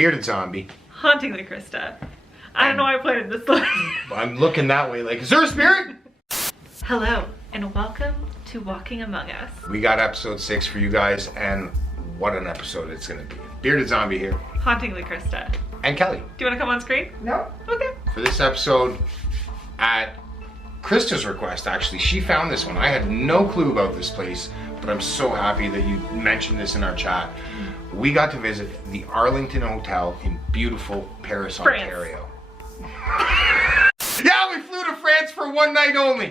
Bearded Zombie. Hauntingly Krista. I don't know why I played it this way. I'm looking that way like, is there a spirit? Hello, and welcome to Walking Among Us. We got episode 6 for you guys, and what an episode it's gonna be. Bearded Zombie here. Hauntingly Krista. And Kelly. Do you want to come on screen? No. Okay. For this episode, at Krista's request, actually, she found this one. I had no clue about this place, but I'm so happy that you mentioned this in our chat. We got to visit the Arlington Hotel in beautiful Paris, France. Ontario. Yeah, we flew to France for one night only.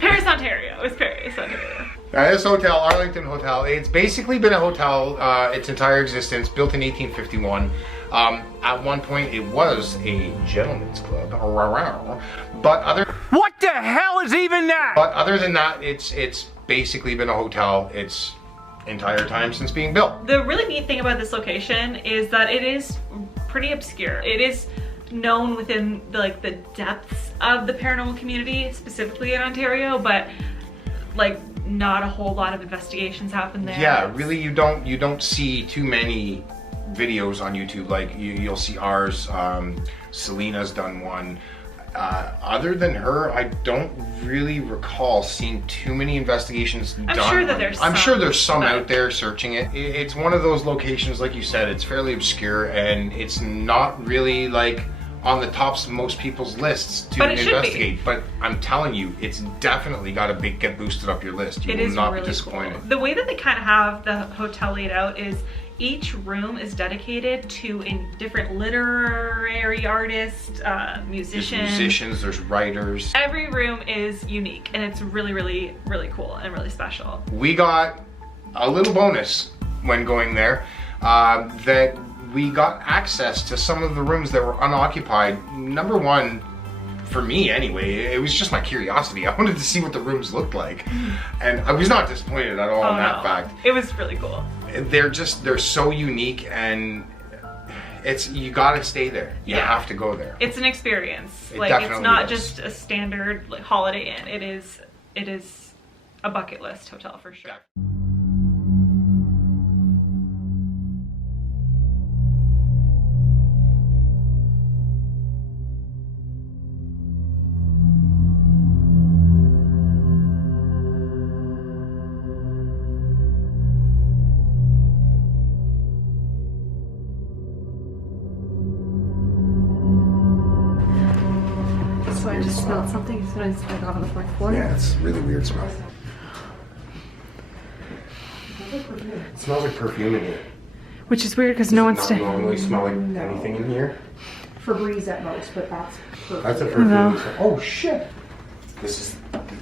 Paris, Ontario. It was Paris, Ontario. This hotel, Arlington Hotel, it's basically been a hotel its entire existence, built in 1851. At one point, it was a gentleman's club. But what the hell is even that? But other than that, it's basically been a hotel its entire time since being built. The really neat thing about this location is that it is pretty obscure. It is known within the depths of the paranormal community, specifically in Ontario, but not a whole lot of investigations happen there. Yeah, really, you don't see too many videos on YouTube. Like you'll see ours. Selena's done one. Other than her, I don't really recall seeing too many investigations done. I'm sure that there's I'm sure there's some out there searching it. It's one of those locations, like you said, it's fairly obscure and it's not really on the tops of most people's lists to investigate. But I'm telling you, it's definitely got to get boosted up your list. You will not be disappointed. Cool. The way that they kind of have the hotel laid out is each room is dedicated to a different literary artist, musician. There's musicians, there's writers. Every room is unique and it's really, really, really cool and really special. We got a little bonus when going there, that we got access to some of the rooms that were unoccupied. Number one, for me anyway, it was just my curiosity. I wanted to see what the rooms looked like. And I was not disappointed at all in that fact. It was really cool. They're so unique, and you gotta stay there. You have to go there. It's an experience. It It's not is. just a standard Holiday Inn. It is a bucket list hotel for sure. So I just smelled something as soon as I got on the fourth floor. Yeah, it's a really weird smell. It smells like perfume in here. Which is weird because no one's Does it not normally smell like anything in here? Febreze at most, but that's perfume. That's a perfume. No. Oh shit! This is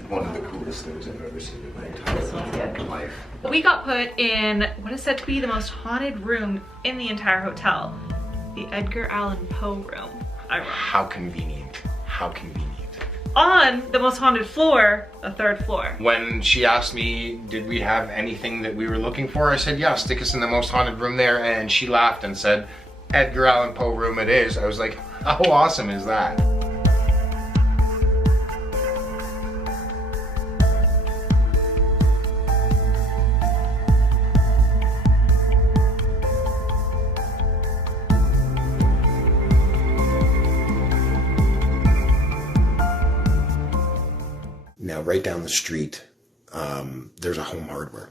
one of the coolest things I've ever seen in my entire life. We got put in what is said to be the most haunted room in the entire hotel, the Edgar Allan Poe room. How convenient. How convenient. On the most haunted floor, the 3rd floor. When she asked me, did we have anything that we were looking for? I said, yeah, stick us in the most haunted room there. And she laughed and said, Edgar Allan Poe room it is. I was like, how awesome is that? Now, right down the street, there's a Home Hardware,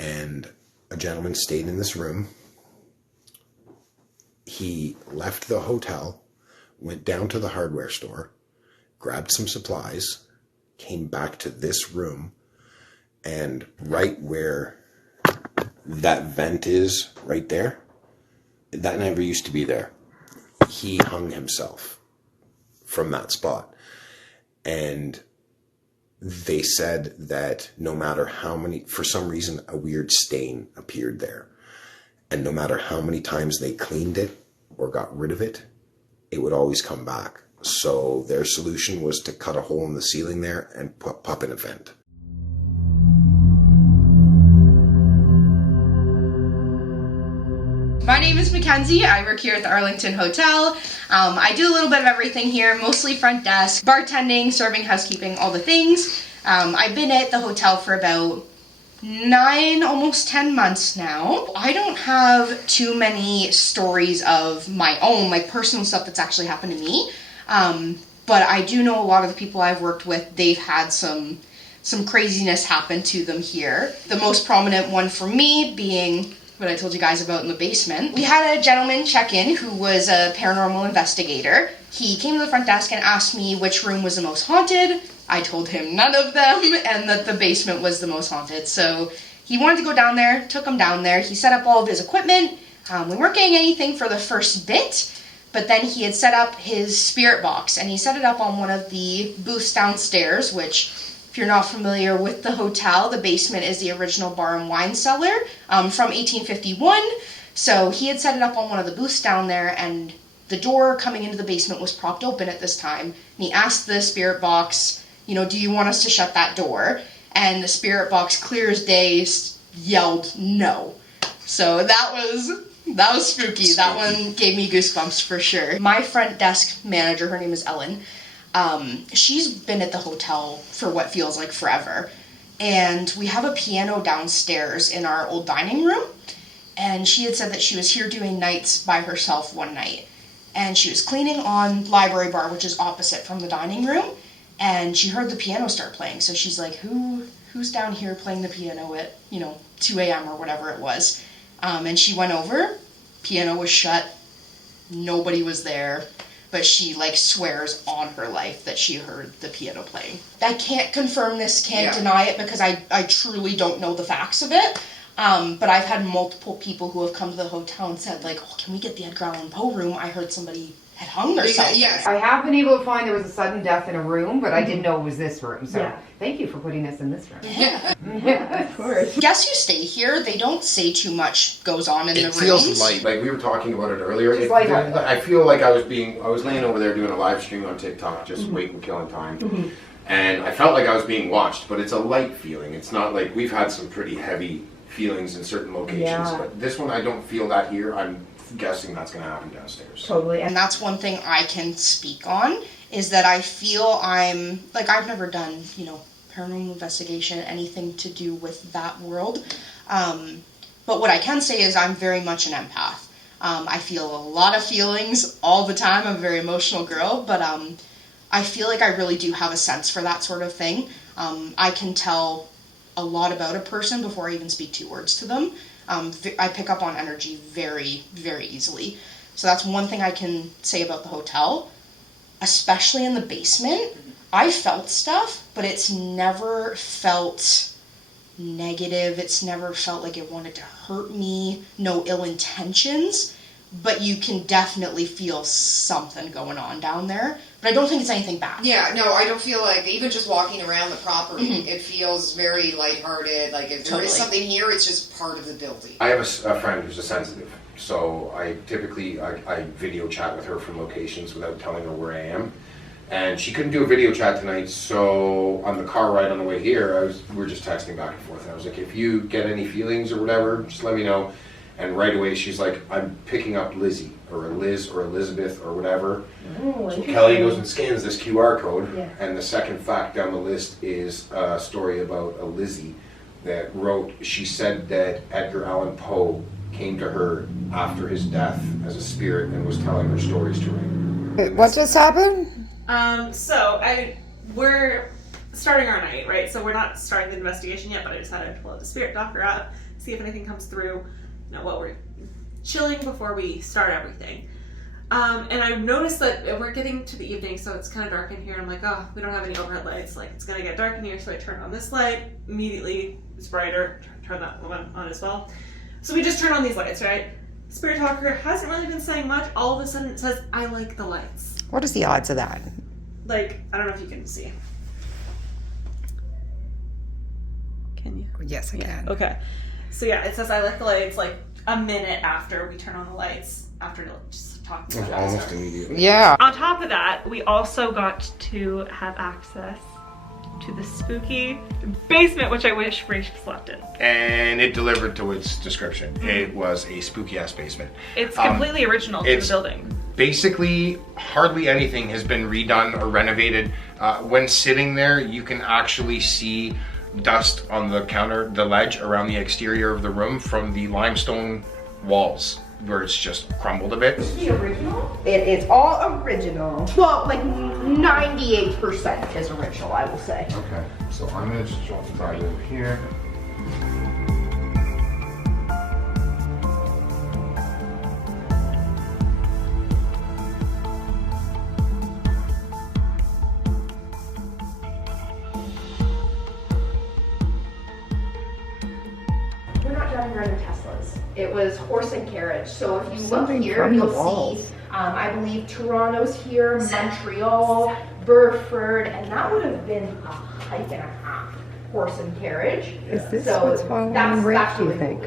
and a gentleman stayed in this room. He left the hotel, went down to the hardware store, grabbed some supplies, came back to this room, and right where that vent is, right there, that never used to be there. He hung himself from that spot. And they said that no matter how many, for some reason, a weird stain appeared there. And no matter how many times they cleaned it or got rid of it, it would always come back. So their solution was to cut a hole in the ceiling there and pop in a vent. My name is Mackenzie. I work here at the Arlington Hotel. I do a little bit of everything here, mostly front desk, bartending, serving, housekeeping, all the things. I've been at the hotel for about 9, almost 10 months now. I don't have too many stories of my own, like personal stuff that's actually happened to me. But I do know a lot of the people I've worked with, they've had some craziness happen to them here. The most prominent one for me being what I told you guys about in the basement. We had a gentleman check in who was a paranormal investigator. He came to the front desk and asked me which room was the most haunted. I told him none of them, and that the basement was the most haunted. So he wanted to go down there, took him down there. He set up all of his equipment. We weren't getting anything for the first bit, but then he had set up his spirit box, and he set it up on one of the booths downstairs, which, if you're not familiar with the hotel, the basement is the original bar and wine cellar from 1851. So he had set it up on one of the booths down there, and the door coming into the basement was propped open at this time. And he asked the spirit box, do you want us to shut that door? And the spirit box, clear as day, yelled no. So that was spooky. That one gave me goosebumps for sure. My front desk manager, her name is Ellen, she's been at the hotel for what feels like forever. And we have a piano downstairs in our old dining room. And she had said that she was here doing nights by herself one night. And she was cleaning on Library Bar, which is opposite from the dining room. And she heard the piano start playing. So she's like, who's down here playing the piano at, 2 a.m. or whatever it was. And she went over, piano was shut, nobody was there. But she swears on her life that she heard the piano playing. I can't confirm this, can't deny it, because I truly don't know the facts of it. But I've had multiple people who have come to the hotel and said, can we get the Edgar Allan Poe room? I heard somebody had hung themselves. Yes. I have been able to find there was a sudden death in a room, but I didn't know it was this room. So thank you for putting us in this room. Yeah, of course. Guests who stay here, they don't say too much goes on in the rooms. It feels light. Like we were talking about it earlier. I feel like I was laying over there doing a live stream on TikTok, just waiting, killing time. And I felt like I was being watched, but it's a light feeling. It's not like we've had some pretty heavy feelings in certain locations, but this one I don't feel that here. I'm guessing that's going to happen downstairs. Totally. And that's one thing I can speak on, is that I feel I've never done, paranormal investigation, anything to do with that world. But what I can say is I'm very much an empath. I feel a lot of feelings all the time. I'm a very emotional girl, but I feel like I really do have a sense for that sort of thing. I can tell a lot about a person before I even speak 2 words to them. I pick up on energy very, very easily. So that's one thing I can say about the hotel, especially in the basement. I felt stuff, but it's never felt negative. It's never felt like it wanted to hurt me. No ill intentions, but you can definitely feel something going on down there. But I don't think it's anything bad. Yeah, no, I don't feel like, even just walking around the property, it feels very lighthearted. Like if there is something here, it's just part of the building. I have a friend who's a sensitive, so I typically I video chat with her from locations without telling her where I am. And she couldn't do a video chat tonight, so on the car ride on the way here, we were just texting back and forth. And I was like, if you get any feelings or whatever, just let me know. And right away she's like, I'm picking up Lizzie, or Liz, or Elizabeth, or whatever. Oh, so Kelly goes and scans this QR code, and the second fact down the list is a story about a Lizzie that wrote, she said that Edgar Allan Poe came to her after his death as a spirit and was telling her stories to her. What just happened? We're starting our night, right? So we're not starting the investigation yet, but I decided to pull out the spirit doctor up, see if anything comes through. While we're chilling before we start everything. And I've noticed that we're getting to the evening, so it's kind of dark in here. I'm like, oh, we don't have any overhead lights. It's going to get dark in here, so I turn on this light. Immediately, it's brighter. Turn that one on as well. So we just turn on these lights, right? Spirit Talker hasn't really been saying much. All of a sudden, it says, I like the lights. What is the odds of that? I don't know if you can see. Can you? Yes, I can. Okay. So it says I like the lights a minute after we turn on the lights, after just talking about Almost immediately. Yeah. On top of that, we also got to have access to the spooky basement, which I wish Rach slept in. And it delivered to its description. It was a spooky ass basement. It's completely original to the building. Basically, hardly anything has been redone or renovated. When sitting there, you can actually see dust on the counter, the ledge around the exterior of the room from the limestone walls where it's just crumbled a bit. Is the original? It is all original. Well, like 98% is original, I will say. Okay, so I'm gonna just drive over here. We're not driving around in Teslas. It was horse and carriage. So if you look here, you'll see, I believe Toronto's here, Montreal, Burford, and that would have been a hike and a half, horse and carriage. Is this so what's following Rick, do you think?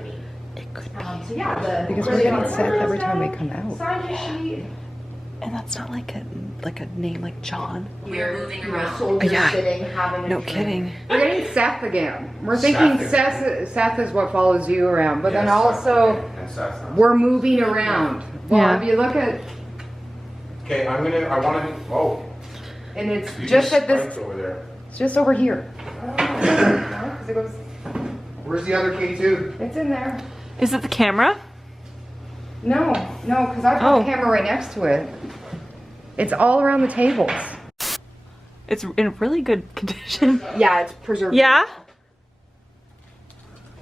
It could be. So yeah, Because we're getting Seth every time we come out. Sign sheet. And that's not like a name like John. We're moving around. Soldiers Yeah. sitting, having a No drink. kidding. We're getting Seth again. We're thinking Seth is what follows you around, but then also we're moving around. Well, Yeah. if you look at, Okay, I want to, oh. and it's you just at this, spiked over there. it's just over here. No, 'cause it goes, Where's the other key too? it's in there. Is it the camera? No, because I put the camera right next to it. It's all around the tables. It's in really good condition. Yeah, it's preserved. Yeah?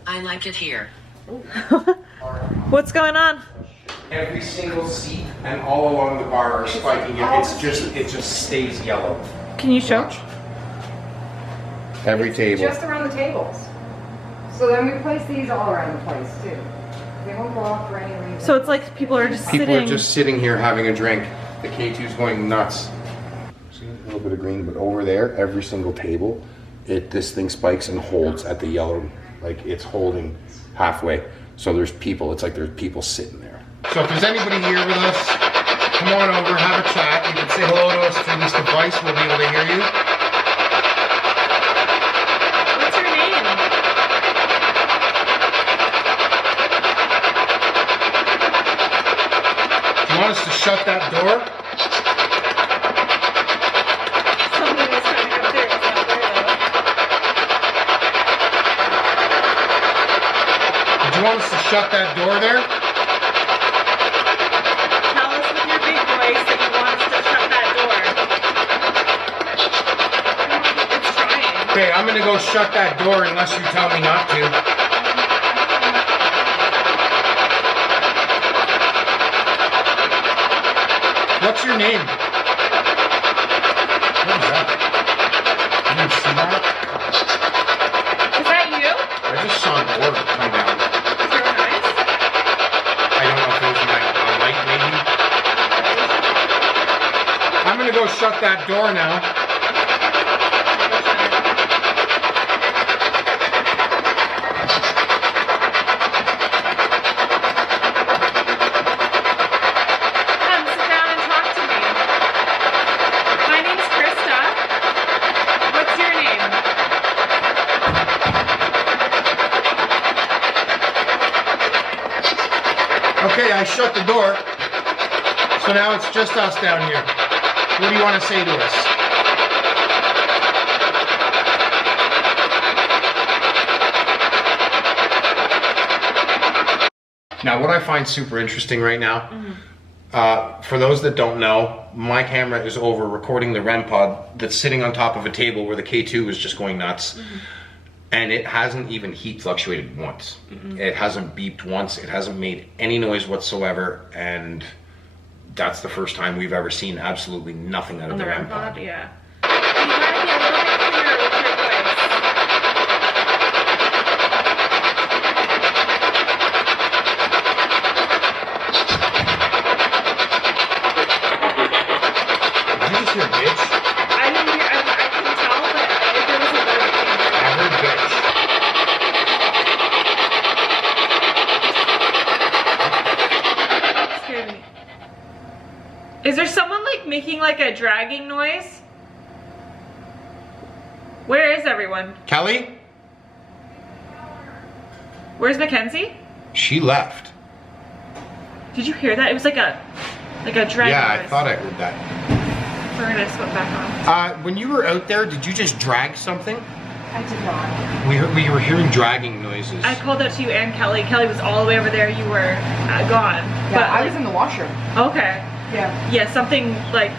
I like it here. What's going on? Every single seat and all along the bar are spiking it. It just stays yellow. Can you show? Every table. Just around the tables. So then we place these all around the place too. They won't go off for any reason. So it's like people are just People sitting. are just sitting here having a drink. The K2's going nuts. See a little bit of green, but over there, every single table, this thing spikes and holds at the yellow, like it's holding halfway. So there's people, it's like there's people sitting there. So if there's anybody here with us, come on over, have a chat. You can say hello to us through this device. We'll be able to hear you. What's your name? Do you want us to shut that door? Somebody was trying to go upstairs. It's not there though. Do you want us to shut that door there? Tell us with your big voice that you want us to shut that door. It's trying. Okay, I'm gonna go shut that door unless you tell me not to. What's your name? What is that? You didn't see that? Is that you? I just saw an orb come down. Is your eyes? I don't know if it was my light, maybe. I'm gonna go shut that door now. Come sit down and talk to me. My name's Krista. What's your name? Okay, I shut the door. So now it's just us down here. What do you want to say to us? Now, what I find super interesting right now, for those that don't know, my camera is over recording the REM pod that's sitting on top of a table where the K2 is just going nuts. And it hasn't even heat fluctuated once. It hasn't beeped once. It hasn't made any noise whatsoever. And that's the first time we've ever seen absolutely nothing out of On the the REM REM pod. pod? Yeah. You gotta be a little bit clearer with your voice. Did you just hear bitch? I didn't hear, I couldn't tell, but if there was a word that came through. I heard bitch. It scared me. Is there someone like making like a dragging noise? Where is everyone? Kelly? Where's Mackenzie? She left. Did you hear that? It was like a dragging Yeah, I noise. thought I heard that. We're gonna swap back on. When you were out there, did you just drag something? I did not. We were hearing dragging noises. I called out to you and Kelly. Kelly was all the way over there. You were gone. Yeah, but I was in the washroom. Okay. Yeah. Yeah, something like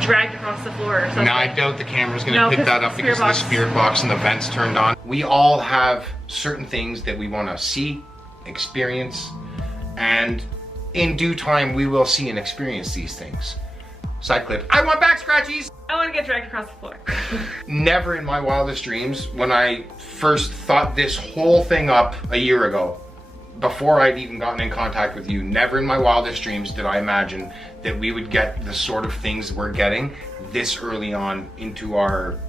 dragged across the floor or something. Now I doubt the camera's gonna pick that up because of the spirit box and the vents turned on. We all have certain things that we want to see, experience, and in due time we will see and experience these things. Side clip. I want back scratchies! I want to get dragged across the floor. Never in my wildest dreams, when I first thought this whole thing up a year ago, before I'd even gotten in contact with you, never in my wildest dreams did I imagine that we would get the sort of things we're getting this early on into our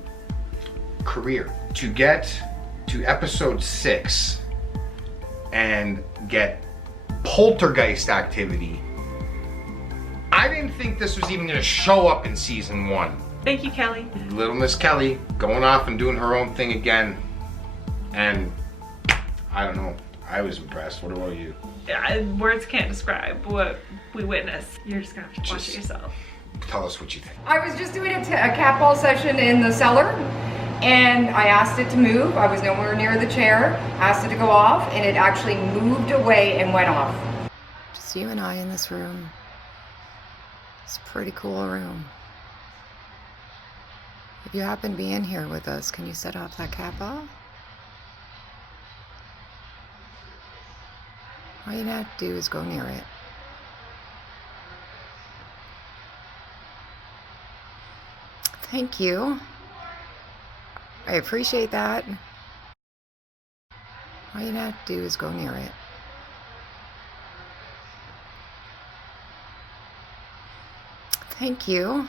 career. To get to episode 6 and get poltergeist activity, I didn't think this was even gonna show up in season 1. Thank you, Kelly. Little Miss Kelly going off and doing her own thing again. And I don't know, I was impressed. What about you? Words can't describe what we witnessed. You're just gonna have to watch it yourself. Tell us what you think. I was just doing a cat ball session in the cellar, and I asked it to move. I was nowhere near the chair, asked it to go off, and it actually moved away and went off. Just you and I in this room. It's a pretty cool room. If you happen to be in here with us, can you set off that cat ball? All you have to do is go near it. Thank you. I appreciate that. All you have to do is go near it. Thank you.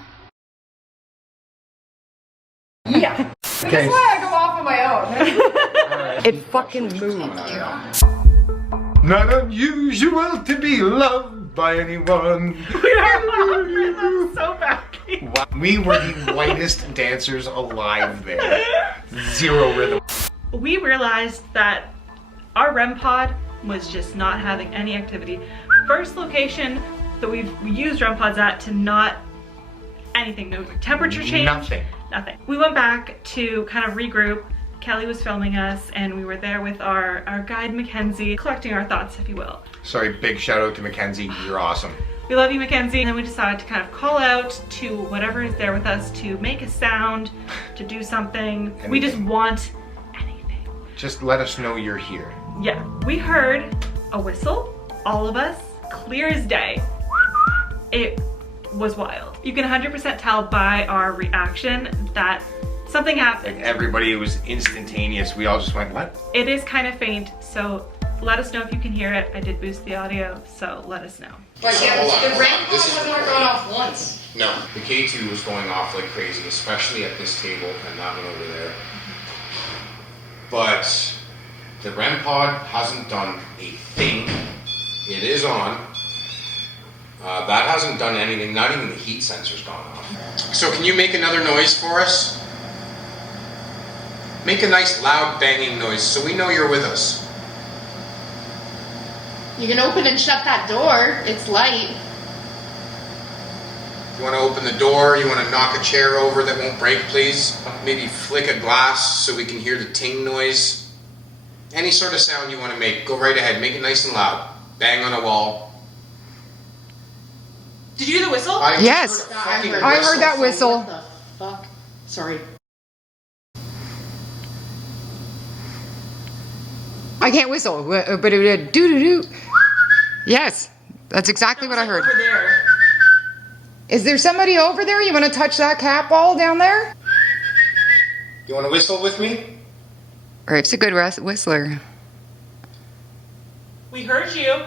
Yeah. Okay. That's why I go off on my own. It fucking moved. Not unusual to be loved by anyone. We are so badly. We were the whitest dancers alive there. Zero rhythm. We realized that our REM pod was just not having any activity. First location that we've used REM pods at to not anything, no temperature change. Nothing. We went back to kind of regroup. Kelly was filming us and we were there with our guide Mackenzie, collecting our thoughts, if you will. Sorry, big shout out to Mackenzie, you're awesome. We love you, Mackenzie. And then we decided to kind of call out to whatever is there with us to make a sound, to do something. Anything. We just want anything. Just let us know you're here. Yeah, we heard a whistle, all of us, clear as day. It was wild. You can 100% tell by our reaction that something happened. Like everybody, it was instantaneous. We all just went, what? It is kind of faint, so let us know if you can hear it. I did boost the audio, so let us know. But yeah, the REM pod has not gone off once. No, the K2 was going off like crazy, especially at this table and that one over there. But the REM pod hasn't done a thing. It is on. That hasn't done anything, not even the heat sensor's gone off. So can you make another noise for us? Make a nice loud banging noise so we know you're with us. You can open and shut that door. It's light. You want to open the door? You want to knock a chair over that won't break, please? Maybe flick a glass so we can hear the ting noise. Any sort of sound you want to make, go right ahead. Make it nice and loud. Bang on a wall. Did you hear the whistle? Yes, I heard that whistle. What the fuck? Sorry. I can't whistle, but it did doo-doo-doo. Yes, that's exactly what I heard. Over there. Is there somebody over there? You want to touch that cat ball down there? You want to whistle with me? Rape's a good whistler. We heard you.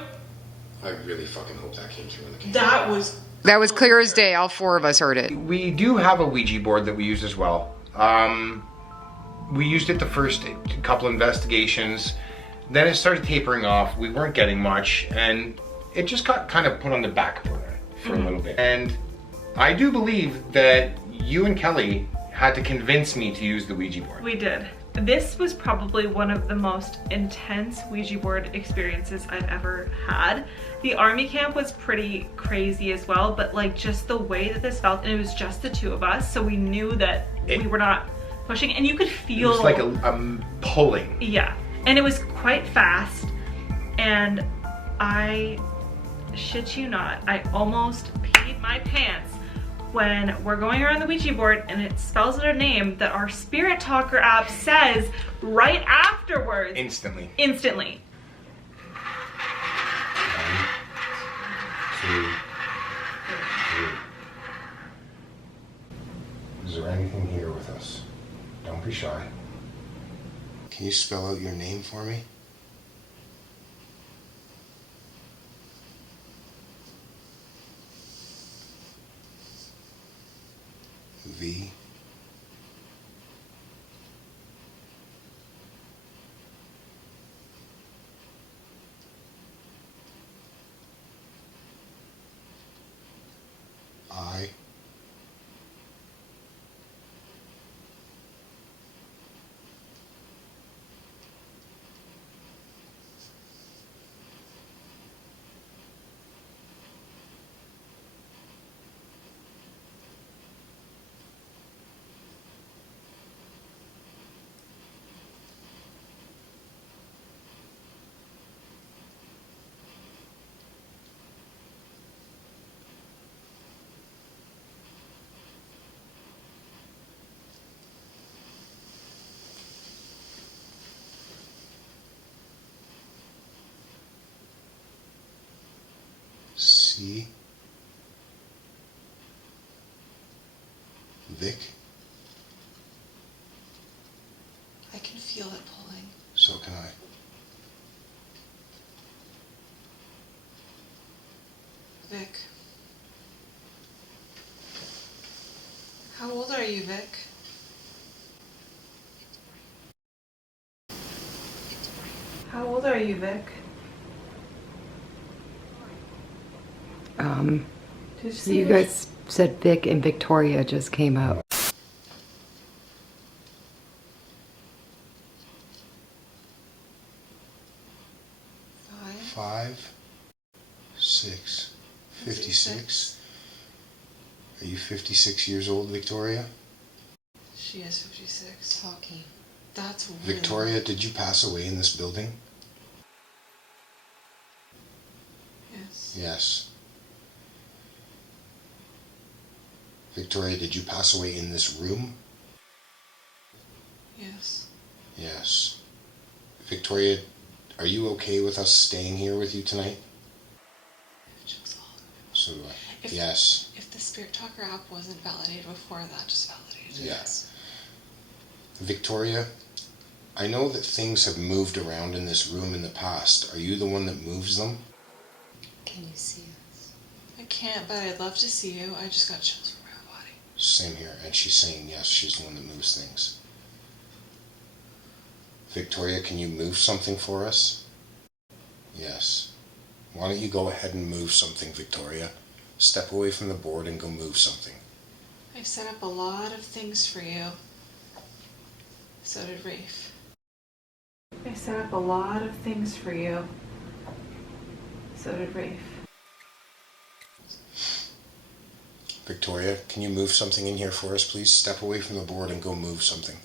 I really fucking hope that came through in the camera. That was clear as day. All 4 of us heard it. We do have a Ouija board that we use as well. We used it the first couple investigations. Then it started tapering off. We weren't getting much, and it just got kind of put on the back burner for a little bit. And I do believe that you and Kelly had to convince me to use the Ouija board. We did. This was probably one of the most intense Ouija board experiences I've ever had. The army camp was pretty crazy as well, but like just the way that this felt, and it was just the 2 of us, so we knew that we were not pushing, and you could feel... It was like a pulling. Yeah, and it was quite fast, and I shit you not, I almost peed my pants when we're going around the Ouija board and it spells out a name that our Spirit Talker app says right afterwards. Instantly. Instantly. 1, 2, 3. Is there anything here with us? Don't be shy. Can you spell out your name for me? V. I. C. Vic. I can feel it pulling. So can I. Vic. How old are you, Vic? How old are you, Vic? So you guys said Vic and Victoria just came out. 5, 6, 56. Are you 56 years old, Victoria? She is 56. Talking. That's really... Victoria, did you pass away in this building? Yes. Yes. Victoria, did you pass away in this room? Yes. Yes. Victoria, are you okay with us staying here with you tonight? So do I. Yes. If the Spirit Talker app wasn't validated before, that just validated. Yes. Victoria, I know that things have moved around in this room in the past. Are you the one that moves them? Can you see us? I can't, but I'd love to see you. I just got chills from my body. Same here. And she's saying yes, she's the one that moves things. Victoria, can you move something for us? Yes. Why don't you go ahead and move something, Victoria? Step away from the board and go move something. I've set up a lot of things for you. So did Rafe. I set up a lot of things for you. So did Rafe. Victoria, can you move something in here for us, please? Step away from the board and go move something.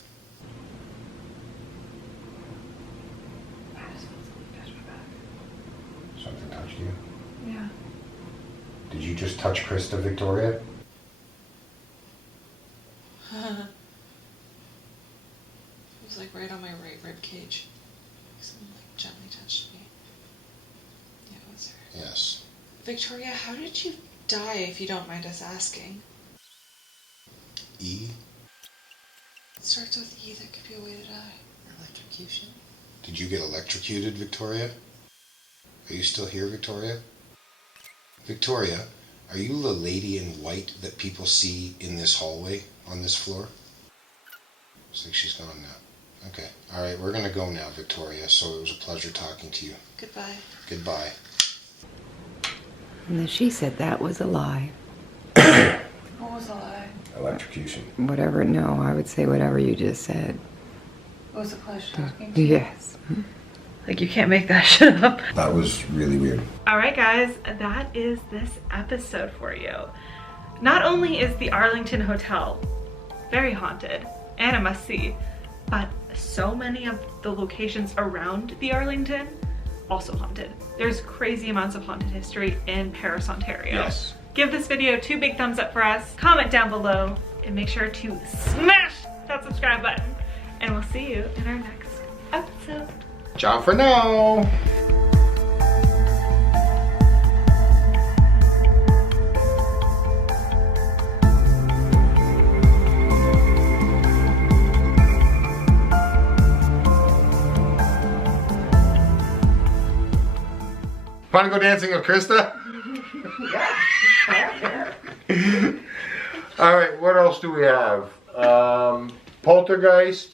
Something touched you? Yeah. Did you just touch Krista, Victoria? It was like right on my right rib cage. Someone like gently touched me. Yeah, it was her. Yes. Victoria, how did you die, if you don't mind us asking? E? It starts with E. That could be a way to die. Electrocution. Did you get electrocuted, Victoria? Are you still here, Victoria? Victoria, are you the lady in white that people see in this hallway on this floor? Looks like she's gone now. Okay. All right, we're going to go now, Victoria. So it was a pleasure talking to you. Goodbye. Goodbye. And then she said that was a lie. What was a lie? Electrocution. Whatever, no, I would say whatever you just said. It was a pleasure talking to you. Yes. Like, you can't make that shit up. That was really weird. All right, guys, that is this episode for you. Not only is the Arlington Hotel very haunted, and a must-see. But so many of the locations around the Arlington also haunted. There's crazy amounts of haunted history in Paris, Ontario. Yes. Give this video 2 big thumbs up for us, comment down below, and make sure to smash that subscribe button. And we'll see you in our next episode. Ciao for now. Want to go dancing with Krista? All right, what else do we have? Poltergeist.